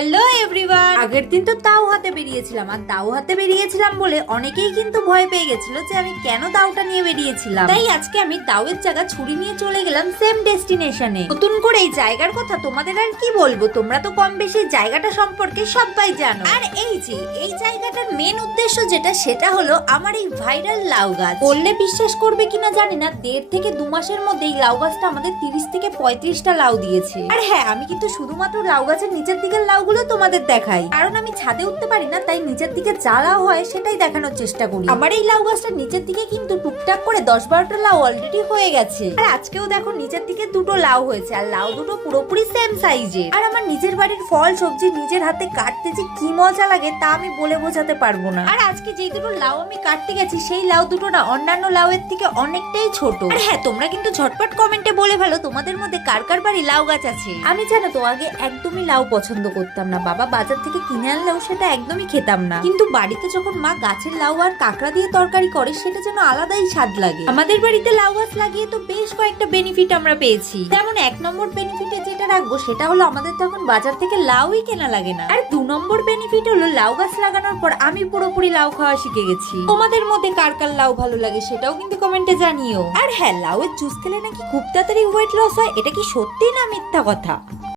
Hello everyone. আগের দিন তো তাও হাতে বেরিয়েছিলাম, আর তাও হাতে বেরিয়েছিলাম বলে অনেকেই কিন্তু ভয় পেয়ে গেছিল যে আমি কেন তাওটা নিয়ে বেরিয়েছিলাম। তাই আজকে আমি তাওয়ের জায়গা ছুরি নিয়ে চলে গেলাম সেম ডেস্টিনেশনে। নতুন করে এই জায়গার কথা তোমাদের আর কি বলবো, তোমরা তো কম বেশি জায়গাটা সম্পর্কে সবাই জানো। আর এই যে এই জায়গাটার মেন উদ্দেশ্য যেটা, সেটা হলো আমার এই ভাইরাল লাউ গাছ। বললে বিশ্বাস করবে কিনা জানি না, 1.5 থেকে 2 মাসের মধ্যে এই লাউ গাছটা আমাদের 30 থেকে 35টা লাউ দিয়েছে। আর হ্যাঁ, আমি কিন্তু শুধুমাত্র লাউ গাছের নিচের দিকের লাউগুলো তোমাদের দেখাই, কারণ আমি ছাদে উঠতে পারি না, তাই নিচের দিকে যা লাউ হয় সেটাই দেখানোর চেষ্টা করি। আমার এই লাউ গাছটার নিচের দিকে কিন্তু টুকটাক করে 10-12টা লাউ অলরেডি হয়ে গেছে। আর আজকেও দেখো নিচের দিকে 2টো লাউ হয়েছে, আর লাউ দুটো পুরোপুরি সেম সাইজের। আর আমার নিজের বাড়ির ফল সবজি নিজের হাতে কাটতে যে কি মজা লাগে তা আমি বলে বোঝাতে পারবো না। আর আজকে যে দুটো লাউ আমি কাটতে গেছি, সেই লাউ দুটো না অন্যান্য লাউয়ের থেকে অনেকটাই ছোট। আর হ্যাঁ, তোমরা কিন্তু ঝটপট কমেন্টে বলে ফেলো তোমাদের মধ্যে কার কার বাড়ি লাউ গাছ আছে। আমি জানো তো আগে একদমই লাউ পছন্দ করতাম না, বাবা বাজার থেকে কিনে আনলেও সেটা একদমই খেতাম না। কিন্তু বাড়িতে যখন মা গাছের লাউ আর কাঁকড়া দিয়ে তরকারি করে, সেটা যেন আলাদাই স্বাদ লাগে। আমাদের বাড়িতে লাউ গাছ লাগিয়ে তো বেশ কয়েকটা বেনিফিট আমরা পেয়েছি। যেমন 1 নম্বর বেনিফিটে যেটা রাখবো সেটা হলো আমাদের তখন বাজার থেকে লাউই কেনা লাগে না। আর 2 নম্বর বেনিফিট হলো লাউ গাছ লাগানোর পর আমি পুরোপুরি লাউ খাওয়া শিখে গেছি। তোমাদের মধ্যে কার কার লাউ ভালো লাগে সেটাও কিন্তু কমেন্টে জানিও। আর হ্যাঁ, লাউয়ের জুস খেলে নাকি খুব তাড়াতাড়ি ওয়েট লস হয়, এটা কি সত্যি না মিথ্যা কথা?